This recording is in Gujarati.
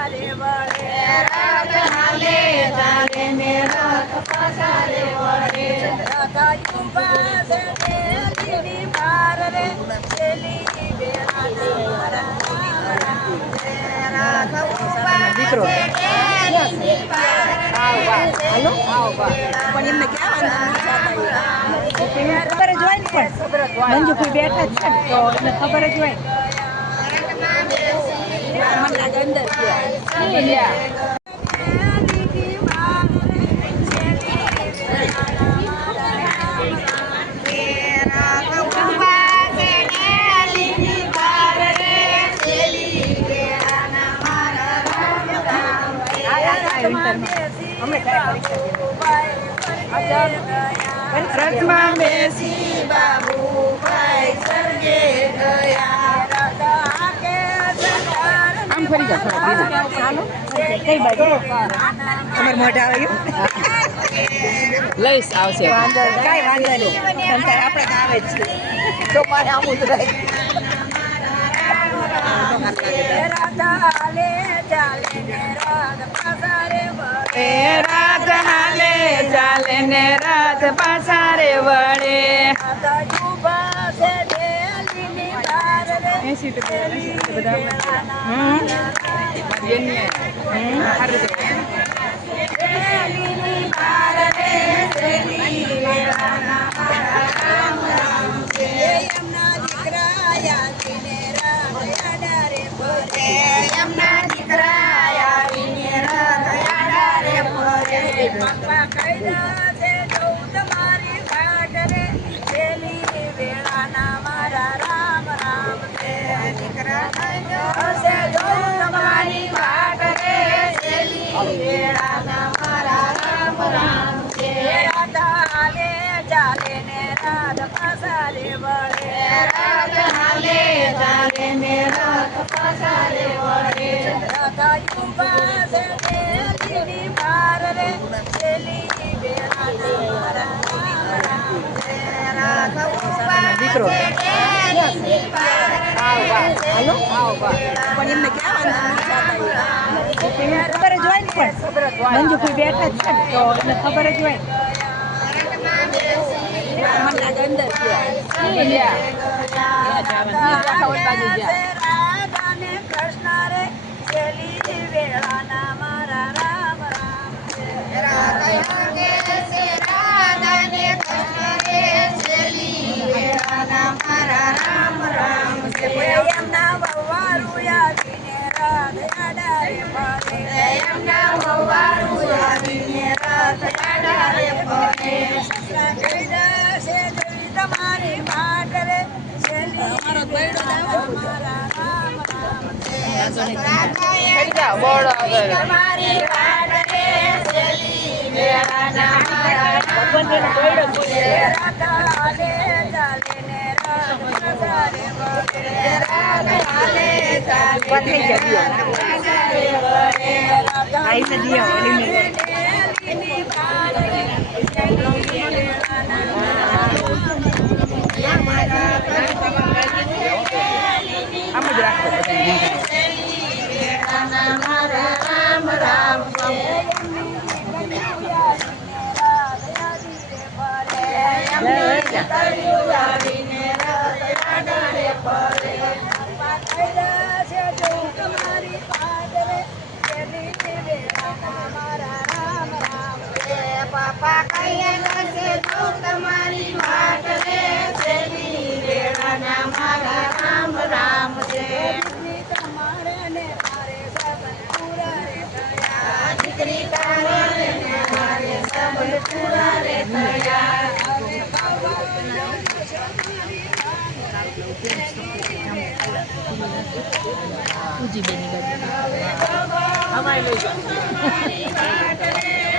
પાસારે વળે રથ હાલે ચાલે ને રથ પાસારે વળે રથ યુવા છે તેની પાર રે છેલી બેડા મારા રથ ઉભા દીકરો છે તેની પાર હાલો પણ એમને ક્યાં ખબર જ હોય ને પણ મંજુભાઈ બેઠા જ છે ને તો એને ખબર જ હોય મને લાગે અંદર રથમાં બેસી બાબુભાઈ સ્વર્ગે ગયા આમ ફરી જાઓ થોડા હાલો કઈ બાજુ તમારે મોઢા આવ્યું લઈશ આવશે કાંઈ વાંધો નહીં સંતાર આપણે તો આવે જ છે તો મારે આમ ઉતરાય રાત હાલે ચાલે ને રાત પાસારે વળે 80 પપ્પા કૈદા છે જોઉં તમારી વાટ રે છેલ્લી વેળાના મારા રામ રામ છે દીકરા કૈદા છે જોઉં તમારી વાટ રે છેલ્લી વેળાના મારા રામ રામ છે રાત હાલે ચાલે ને રાત પાસારે વળે રાત હાલે ચાલે ને રાત પાસારે વળે રાત યુવા છે તેની પાર રે દીકરો હાલો પણ એમને ક્યાં ખબર જ હોય ને પણ મંજુભાઈ બેઠા જ છે ને તો એને ખબર જ હોય મને લાગે અંદર કૃષ્ણ રે છેલ્લી વેળાના મારા રામ રામ એમના વવારું આવીને રાત આડારે પડે એમના વવારું આવીને રાત આડારે પડે સસરા કૈદા છે જોઈ તમારી વાટ રે છેલ્લી મારા રામ રામ છે સસરા કૈદા તમારી વાટ રે છેલ્લી વેળાના મારા રામ રામ છે રાત હાલે ચાલે ને રાત પાસારે વળે રાત હાલે ચાલે ને રાત પાસારે વળે આઈ સે દિયો લીલી પાર રે છેલ્લી વેળાના આમ જ રાખો મારા રામ રામ પાપા કૈયા છે તો તમારી વાટ રે છેલ્લી વેળાના મારા રામ રામ છે તમારે ને મારે સબન પૂરા રે થયા દીકરી તારે ને મારે સબન પૂરા રે થયા પૂજી બેની બાજુ અમારે લઈ જાઓ